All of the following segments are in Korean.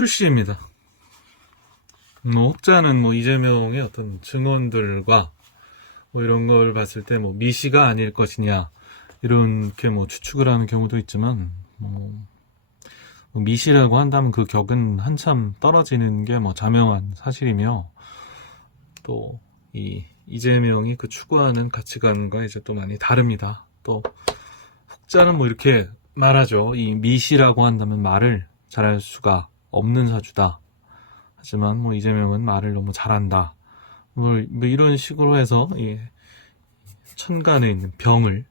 출시입니다. 혹자는 이재명의 어떤 증언들과 이런 걸 봤을 때 미시가 아닐 것이냐 이렇게 추측을 하는 경우도 있지만 미시라고 한다면 그 격은 한참 떨어지는 게 자명한 사실이며, 또 이재명이 그 추구하는 가치관과 이제 또 많이 다릅니다. 또 혹자는 이렇게 말하죠. 이 미시라고 한다면 말을 잘할 수가 없는 사주다. 하지만 이재명은 말을 너무 잘한다. 이런 식으로 해서 천간에 있는 병을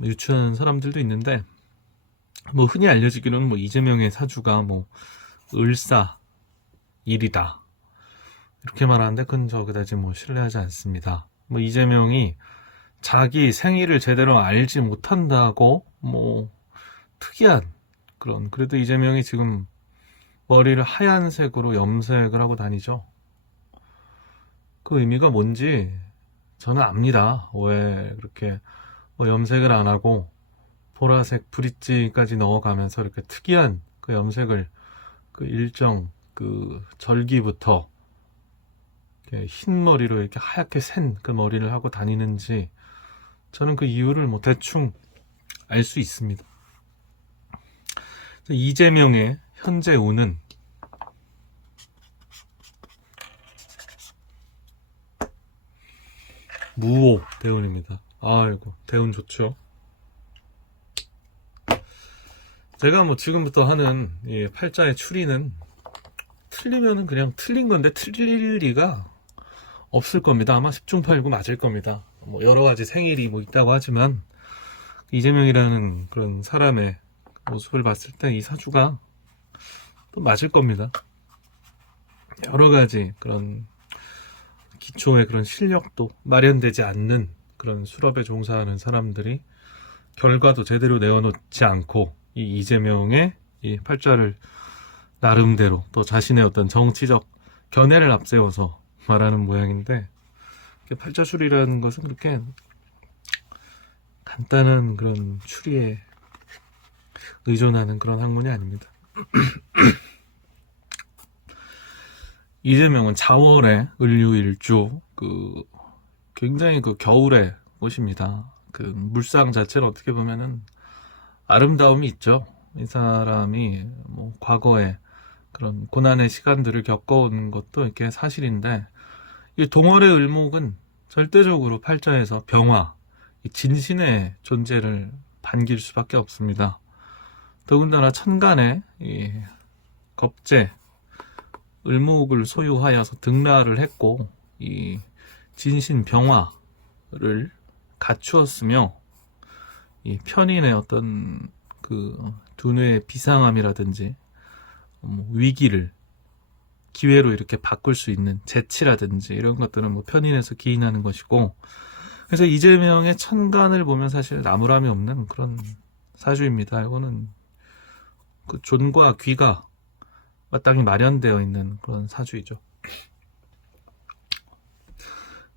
유추하는 사람들도 있는데, 흔히 알려지기로는 이재명의 사주가 을사 일이다 이렇게 말하는데, 그건 저 그다지 신뢰하지 않습니다. 이재명이 자기 생일을 제대로 알지 못한다고 특이한 그런, 그래도 이재명이 지금 머리를 하얀색으로 염색을 하고 다니죠. 그 의미가 뭔지 저는 압니다. 왜 그렇게 염색을 안 하고 보라색 브릿지까지 넣어가면서 이렇게 특이한 그 염색을 그 일정 그 절기부터 이렇게 흰 머리로 이렇게 하얗게 센 그 머리를 하고 다니는지, 저는 그 이유를 대충 알 수 있습니다. 이재명의 현재 운은 무오 대운입니다. 아이고, 대운 좋죠. 제가 지금부터 하는 이 팔자의 추리는 틀리면은 그냥 틀린 건데 틀릴 리가 없을 겁니다. 아마 10중 8구 맞을 겁니다. 여러 가지 생일이 있다고 하지만, 이재명이라는 그런 사람의 모습을 봤을 때 이 사주가 또 맞을 겁니다. 여러 가지 그런 기초의 그런 실력도 마련되지 않는 그런 수렵에 종사하는 사람들이 결과도 제대로 내어놓지 않고 이 이재명의 이 팔자를 나름대로 또 자신의 어떤 정치적 견해를 앞세워서 말하는 모양인데, 팔자 추리라는 것은 그렇게 간단한 그런 추리에 의존하는 그런 학문이 아닙니다. 이재명은 자월의 을유일주, 굉장히 겨울의 꽃입니다. 물상 자체는 어떻게 보면은 아름다움이 있죠. 이 사람이 과거에 그런 고난의 시간들을 겪어온 것도 이렇게 사실인데, 이 동월의 을목은 절대적으로 팔자에서 병화, 이 진신의 존재를 반길 수밖에 없습니다. 더군다나 천간에 이 겁재 을목을 소유하여서 등라를 했고, 이 진신 병화를 갖추었으며, 이 편인의 어떤 두뇌의 비상함이라든지 위기를 기회로 이렇게 바꿀 수 있는 재치라든지 이런 것들은 편인에서 기인하는 것이고, 그래서 이재명의 천간을 보면 사실 나무람이 없는 그런 사주입니다. 이거는 존과 귀가 마땅히 마련되어 있는 그런 사주이죠.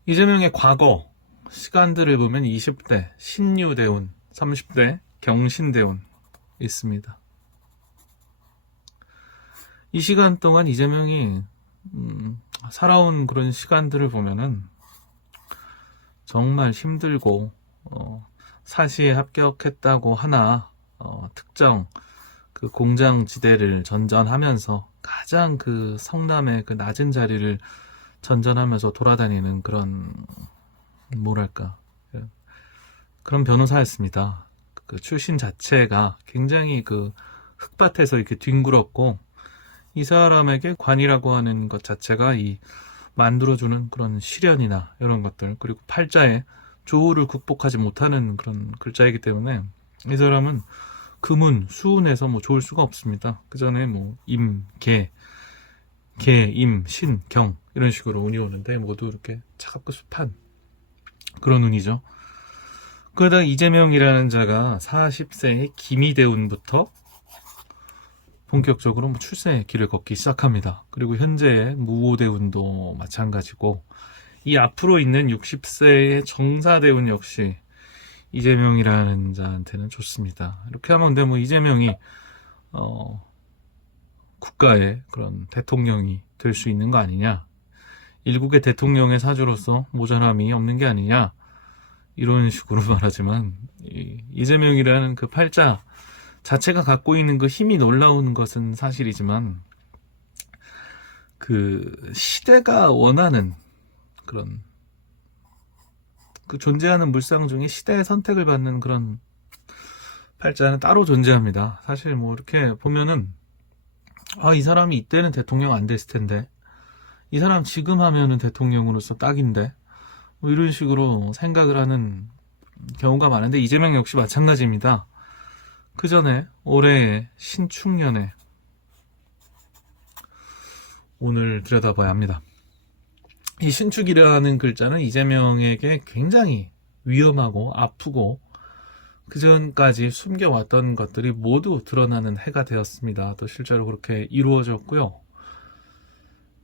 이재명의 과거 시간들을 보면 20대 신유대운, 30대 경신대운 있습니다. 이 시간 동안 이재명이 살아온 그런 시간들을 보면은 정말 힘들고, 사시에 합격했다고 하나 특정 공장 지대를 전전하면서 가장 성남의 낮은 자리를 전전하면서 돌아다니는 그런, 뭐랄까, 그런 변호사였습니다. 출신 자체가 굉장히 흙밭에서 이렇게 뒹굴었고, 이 사람에게 관이라고 하는 것 자체가 만들어주는 그런 시련이나 이런 것들, 그리고 팔자에 조우를 극복하지 못하는 그런 글자이기 때문에 이 사람은 금운, 수운에서 좋을 수가 없습니다. 그 전에 임, 개, 임, 신, 경 이런 식으로 운이 오는데 모두 이렇게 차갑고 습한 그런 운이죠. 그러다가 이재명이라는 자가 40세의 기미대운부터 본격적으로 출세의 길을 걷기 시작합니다. 그리고 현재의 무오대운도 마찬가지고, 이 앞으로 있는 60세의 정사대운 역시 이재명이라는 자한테는 좋습니다. 이렇게 하면 이재명이 국가의 그런 대통령이 될 수 있는 거 아니냐, 일국의 대통령의 사주로서 모자람이 없는 게 아니냐, 이런 식으로 말하지만 이재명이라는 그 팔자 자체가 갖고 있는 그 힘이 놀라운 것은 사실이지만, 그 시대가 원하는 그런 그 존재하는 물상 중에 시대의 선택을 받는 그런 팔자는 따로 존재합니다. 사실 뭐 이렇게 보면은 이 사람이 이때는 대통령 안 됐을 텐데, 이 사람 지금 하면은 대통령으로서 딱인데, 뭐 이런 식으로 생각을 하는 경우가 많은데, 이재명 역시 마찬가지입니다. 그 전에 올해 신축년에 오늘 들여다봐야 합니다. 이 신축이라는 글자는 이재명에게 굉장히 위험하고 아프고 그전까지 숨겨왔던 것들이 모두 드러나는 해가 되었습니다. 또 실제로 그렇게 이루어졌고요.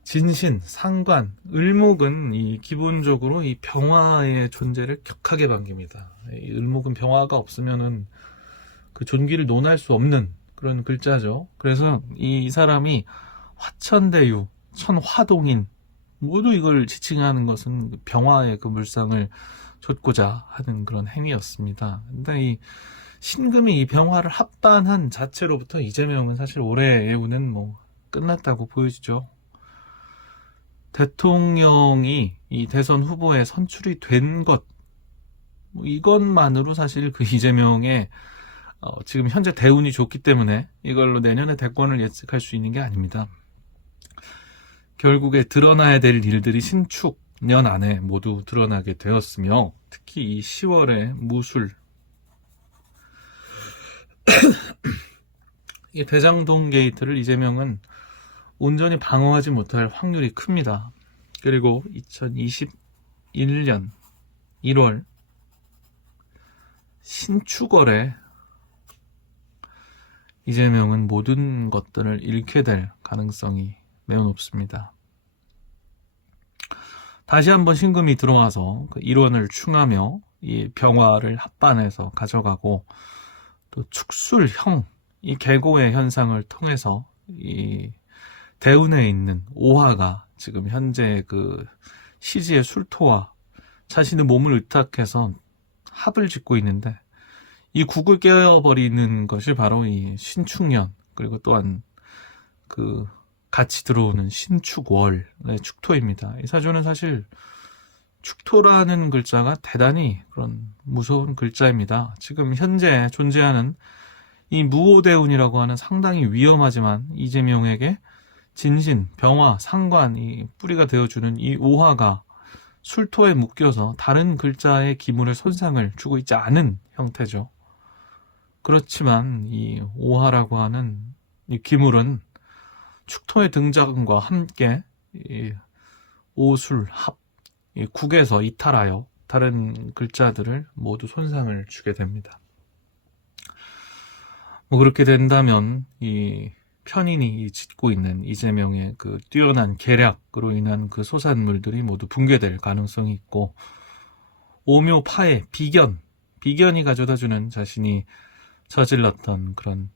진신, 상관, 을목은 기본적으로 이 병화의 존재를 격하게 반깁니다. 이 을목은 병화가 없으면은 그 존귀를 논할 수 없는 그런 글자죠. 그래서 이 사람이 화천대유, 천화동인, 모두 이걸 지칭하는 것은 병화의 그 물상을 좇고자 하는 그런 행위였습니다. 근데 이 신금이 이 병화를 합반한 자체로부터 이재명은 사실 올해의 운은 뭐 끝났다고 보여지죠. 대통령이 이 대선 후보에 선출이 된 것, 이것만으로 사실 그 이재명의 지금 현재 대운이 좋기 때문에 이걸로 내년에 대권을 예측할 수 있는 게 아닙니다. 결국에 드러나야 될 일들이 신축년 안에 모두 드러나게 되었으며, 특히 이 10월에 무술, 이 대장동 게이트를 이재명은 온전히 방어하지 못할 확률이 큽니다. 그리고 2021년 1월 신축월에 이재명은 모든 것들을 잃게 될 가능성이 매우 높습니다. 다시 한번 신금이 들어와서 그 일원을 충하며 이 병화를 합반해서 가져가고, 또 축술형, 이 계고의 현상을 통해서 이 대운에 있는 오화가 지금 현재 그 시지의 술토와 자신의 몸을 의탁해서 합을 짓고 있는데, 이 국을 깨어버리는 것이 바로 이 신축년, 그리고 또한 그 같이 들어오는 신축월의 축토입니다. 이 사주는 사실 축토라는 글자가 대단히 그런 무서운 글자입니다. 지금 현재 존재하는 이 무오대운이라고 하는 상당히 위험하지만 이재명에게 진신, 병화, 상관, 이 뿌리가 되어주는 이 오화가 술토에 묶여서 다른 글자의 기물에 손상을 주고 있지 않은 형태죠. 그렇지만 이 오화라고 하는 이 기물은 축토의 등장과 함께 이 오술, 합, 이 국에서 이탈하여 다른 글자들을 모두 손상을 주게 됩니다. 뭐 그렇게 된다면 이 편인이 짓고 있는 이재명의 그 뛰어난 계략으로 인한 그 소산물들이 모두 붕괴될 가능성이 있고, 오묘파의 비견이 가져다주는 자신이 저질렀던 그런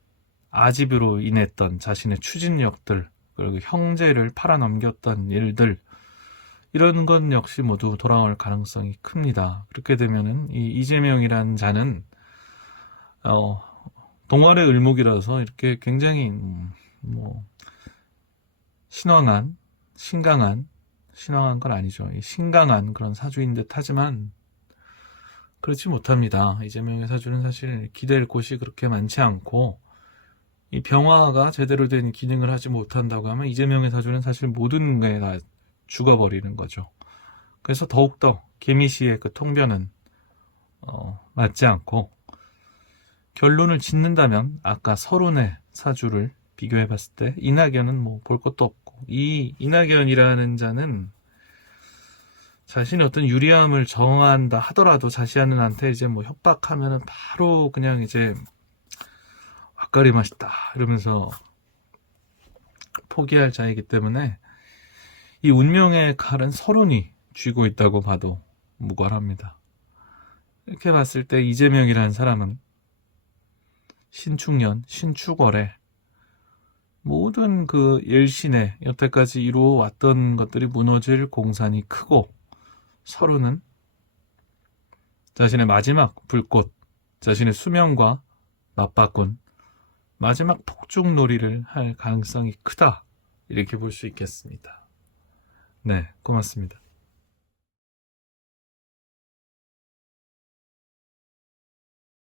아집으로 인했던 자신의 추진력들, 그리고 형제를 팔아넘겼던 일들, 이런 건 역시 모두 돌아올 가능성이 큽니다. 그렇게 되면은 이 이재명이라는 자는 동월의 을목이라서 이렇게 굉장히 뭐 신강한 건 아니죠. 신강한 그런 사주인 듯 하지만 그렇지 못합니다. 이재명의 사주는 사실 기댈 곳이 그렇게 많지 않고, 이 병화가 제대로 된 기능을 하지 못한다고 하면 이재명의 사주는 사실 모든 게 다 죽어버리는 거죠. 그래서 더욱더 개미씨의 그 통변은 맞지 않고, 결론을 짓는다면 아까 서론의 사주를 비교해봤을 때 이낙연은 뭐 볼 것도 없고, 이 이낙연이라는 자는 자신의 어떤 유리함을 정한다 하더라도 자신한테 이제 뭐 협박하면은 바로 그냥 이제 왁가리 맛있다 이러면서 포기할 자이기 때문에 이 운명의 칼은 서론이 쥐고 있다고 봐도 무관합니다. 이렇게 봤을 때 이재명이라는 사람은 신축년, 신축월에 모든 그 일신에 여태까지 이루어왔던 것들이 무너질 공산이 크고, 서로는 자신의 마지막 불꽃, 자신의 수명과 맞바꾼 마지막 폭죽놀이를 할 가능성이 크다. 이렇게 볼 수 있겠습니다. 네, 고맙습니다.